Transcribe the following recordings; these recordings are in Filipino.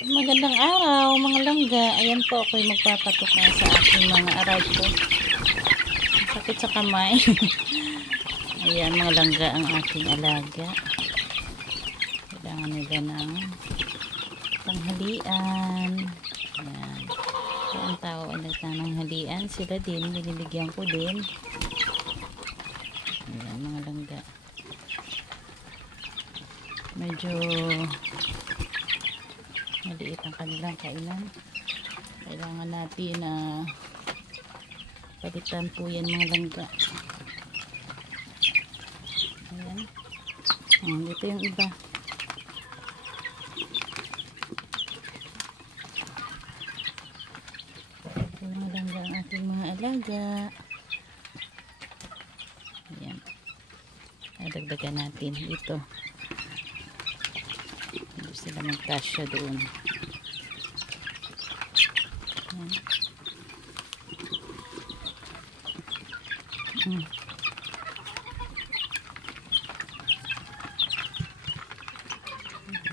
Magandang araw mga langga. Ayan po ako'y magpapatuka sa aking mga aray ko. Sakit sa kamay. Ayan mga langga ang aking alaga. Kailangan nila ng tanghalian. Ayan. Kung ang tao ay nagtananghalian, sila din, binibigyan ko din. Ayan mga langga. Medyo maliit ang kanilang kainan. Kailangan natin na palitan po yan mga langga. Ayan. Dito yung iba. Ito mga langga ang ating mga alaga. Ayan. Dagdagan natin ito. Hindi sila magkasya doon.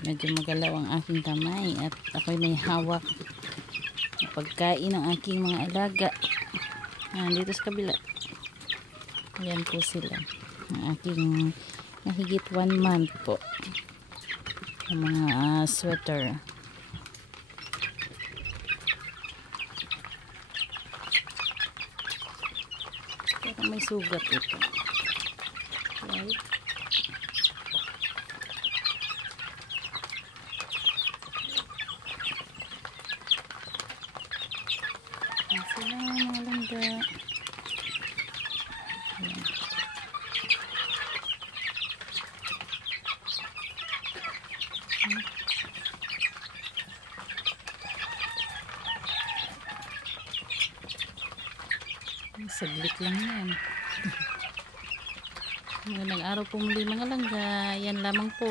Medyo magalaw ang aking kamay at ako'y may hawak na pagkain ng aking mga alaga. Dito sa kabila. Ayan po sila. Ang aking mahigit 1 month po. Ang mga sweater. Pero may sugat ito. Right? Ayan sila mga langga. Ayan. Saglit lang yan. Magandang araw po muli mga langga. Yan lamang po.